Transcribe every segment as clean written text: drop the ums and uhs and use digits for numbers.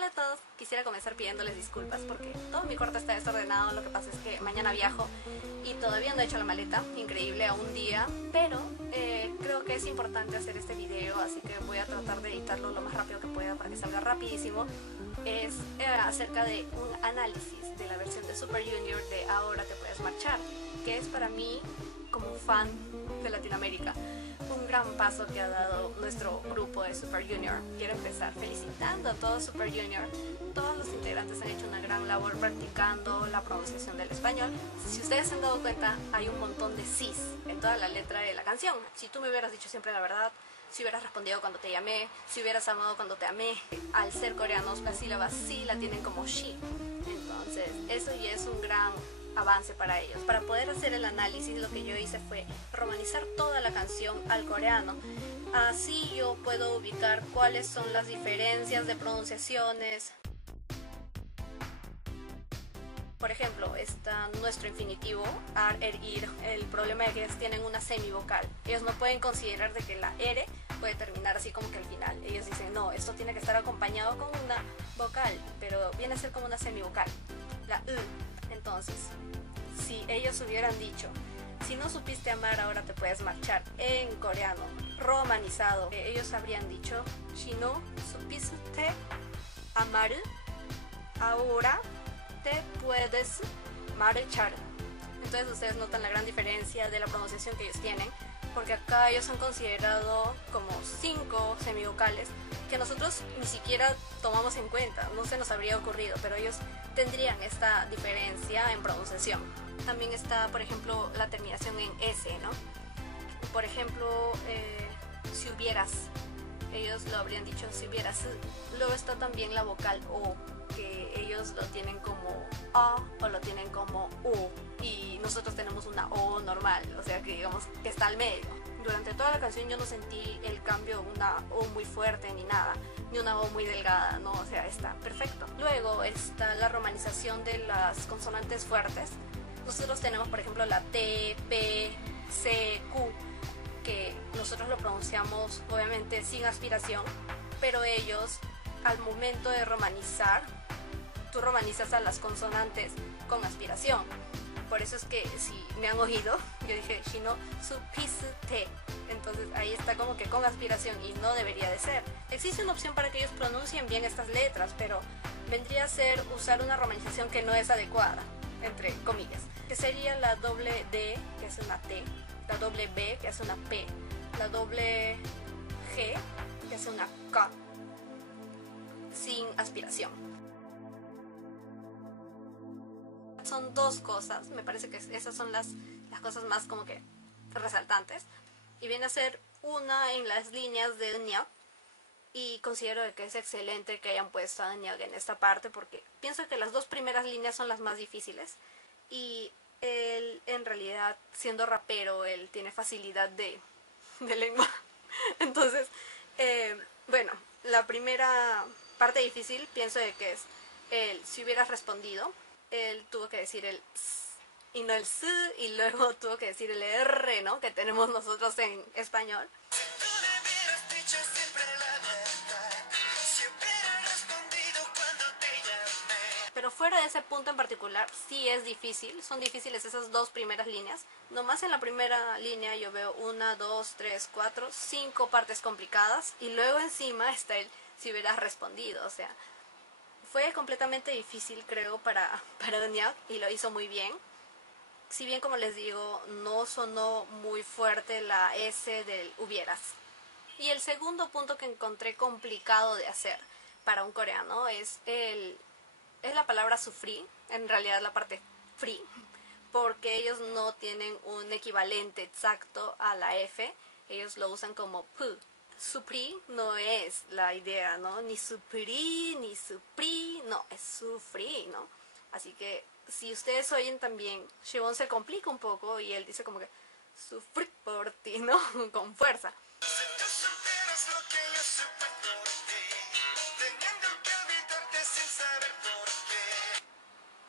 Hola a todos, quisiera comenzar pidiéndoles disculpas porque todo mi cuarto está desordenado. Lo que pasa es que mañana viajo y todavía no he hecho la maleta, increíble, a un día. Pero creo que es importante hacer este video, así que voy a tratar de editarlo lo más rápido que pueda para que salga rapidísimo. Es acerca de un análisis de la versión de Super Junior de Ahora te puedes marchar, que es para mí, como fan de Latinoamérica, un gran paso que ha dado nuestro grupo de Super Junior. Quiero empezar felicitando a todo Super Junior. Todos los integrantes han hecho una gran labor practicando la pronunciación del español. Si ustedes se han dado cuenta, hay un montón de sís en toda la letra de la canción. Si tú me hubieras dicho siempre la verdad, si hubieras respondido cuando te llamé, si hubieras amado cuando te amé. Al ser coreanos, la sílaba sí la tienen como shi. Entonces, eso ya es un gran avance para ellos. Para poder hacer el análisis, lo que yo hice fue romanizar toda la canción al coreano. Así yo puedo ubicar cuáles son las diferencias de pronunciaciones. Por ejemplo, está nuestro infinitivo, ar, er, ir. El problema es que ellos tienen una semivocal. Ellos no pueden considerar de que la R puede terminar así como que al final. Ellos dicen, no, esto tiene que estar acompañado con una vocal, pero viene a ser como una semivocal, la U. Entonces, si ellos hubieran dicho, si no supiste amar, ahora te puedes marchar, en coreano, romanizado, ellos habrían dicho, si no supiste amar, ahora te puedes marchar. Entonces ustedes notan la gran diferencia de la pronunciación que ellos tienen, porque acá ellos han considerado como 5 semivocales que nosotros ni siquiera tomamos en cuenta, no se nos habría ocurrido, pero ellos tendrían esta diferencia en pronunciación. También está, por ejemplo, la terminación en S, ¿no? Por ejemplo, si hubieras, ellos lo habrían dicho si hubieras. Luego está también la vocal O, que ellos lo tienen como A o lo tienen como U, y nosotros tenemos una O normal, o sea que digamos que está al medio. Durante toda la canción yo no sentí el cambio, una O muy fuerte ni nada, ni una O muy delgada, no, o sea, está perfecto. Luego está la romanización de las consonantes fuertes. Nosotros tenemos, por ejemplo, la T, P, C, Q, que nosotros lo pronunciamos obviamente sin aspiración, pero ellos, al momento de romanizar, tú romanizas a las consonantes con aspiración. Por eso es que si me han oído, yo dije, si no supiste, entonces ahí está como que con aspiración y no debería de ser. Existe una opción para que ellos pronuncien bien estas letras, pero vendría a ser usar una romanización que no es adecuada, entre comillas, que sería la doble D, que es una T, la doble B, que es una P, la doble G, que es una K, sin aspiración. Son dos cosas, me parece que esas son las cosas más como que resaltantes, y viene a ser una en las líneas de Nyaq, y considero que es excelente que hayan puesto a Nyaq en esta parte, porque pienso que las dos primeras líneas son las más difíciles, y él en realidad, siendo rapero, él tiene facilidad de lengua. Entonces, bueno, la primera parte difícil pienso de que es el si hubieras respondido. Él tuvo que decir el s y no el s, y luego tuvo que decir el r, ¿no? Que tenemos nosotros en español. Pero fuera de ese punto en particular, sí es difícil, son difíciles esas dos primeras líneas. Nomás en la primera línea yo veo 1, 2, 3, 4, 5 partes complicadas, y luego encima está el si hubieras respondido, o sea, fue completamente difícil, creo, para Nyaq, y lo hizo muy bien. Si bien, como les digo, no sonó muy fuerte la S del hubieras. Y el segundo punto que encontré complicado de hacer para un coreano es la palabra sufrir, en realidad la parte free, porque ellos no tienen un equivalente exacto a la F, ellos lo usan como pu. Supri no es la idea, ¿no? Ni supri, ni supri, no, es sufrir, ¿no? Así que si ustedes oyen también, Siwon se complica un poco y él dice como que sufrir por ti, ¿no? Con fuerza.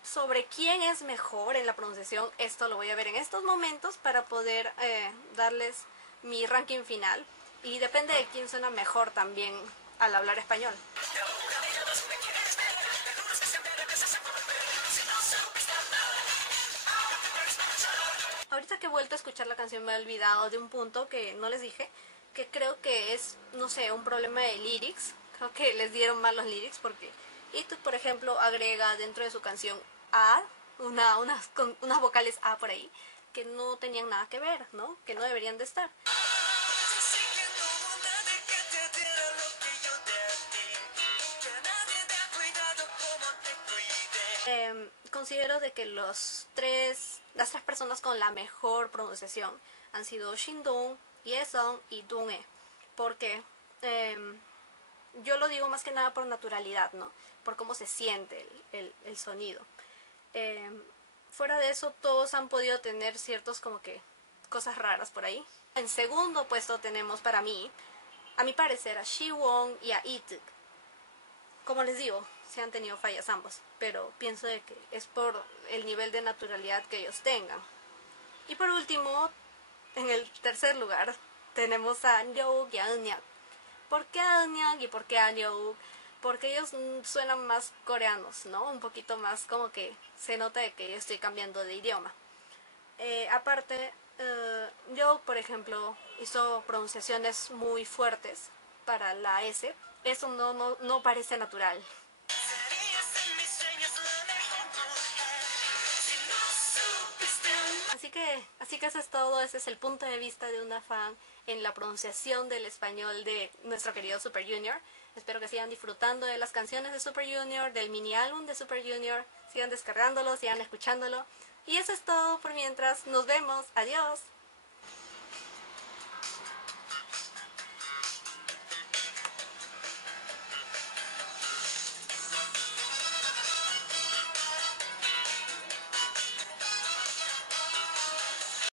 Sobre quién es mejor en la pronunciación, esto lo voy a ver en estos momentos para poder darles mi ranking final. Y depende de quién suena mejor también al hablar español. vuelto a escuchar la canción me he olvidado de un punto que no les dije, que creo que es, no sé, un problema de lyrics. Creo que les dieron mal los lyrics porque Itu, por ejemplo, agrega dentro de su canción A, unas vocales A por ahí, que no tenían nada que ver, ¿no? Que no deberían de estar. Considero de que las tres personas con la mejor pronunciación han sido Shindong, Yesong y Donghae. Porque yo lo digo más que nada por naturalidad, ¿no? Por cómo se siente el sonido. Fuera de eso, todos han podido tener ciertos como que cosas raras por ahí. En segundo puesto tenemos para mí, a mi parecer, a Siwon y a Ituk. Como les digo, se han tenido fallas ambos, pero pienso de que es por el nivel de naturalidad que ellos tengan. Y por último, en el tercer lugar, tenemos a Ryouk y a Eunhyuk. ¿Por qué a Eunhyuk y por qué a Ryouk? Porque ellos suenan más coreanos, ¿no? Un poquito más como que se nota de que yo estoy cambiando de idioma. Aparte, Ryouk, por ejemplo, hizo pronunciaciones muy fuertes para la S. Eso no parece natural. Así que eso es todo. Ese es el punto de vista de una fan en la pronunciación del español de nuestro querido Super Junior. Espero que sigan disfrutando de las canciones de Super Junior, del mini álbum de Super Junior. Sigan descargándolo, sigan escuchándolo. Y eso es todo por mientras. Nos vemos. Adiós.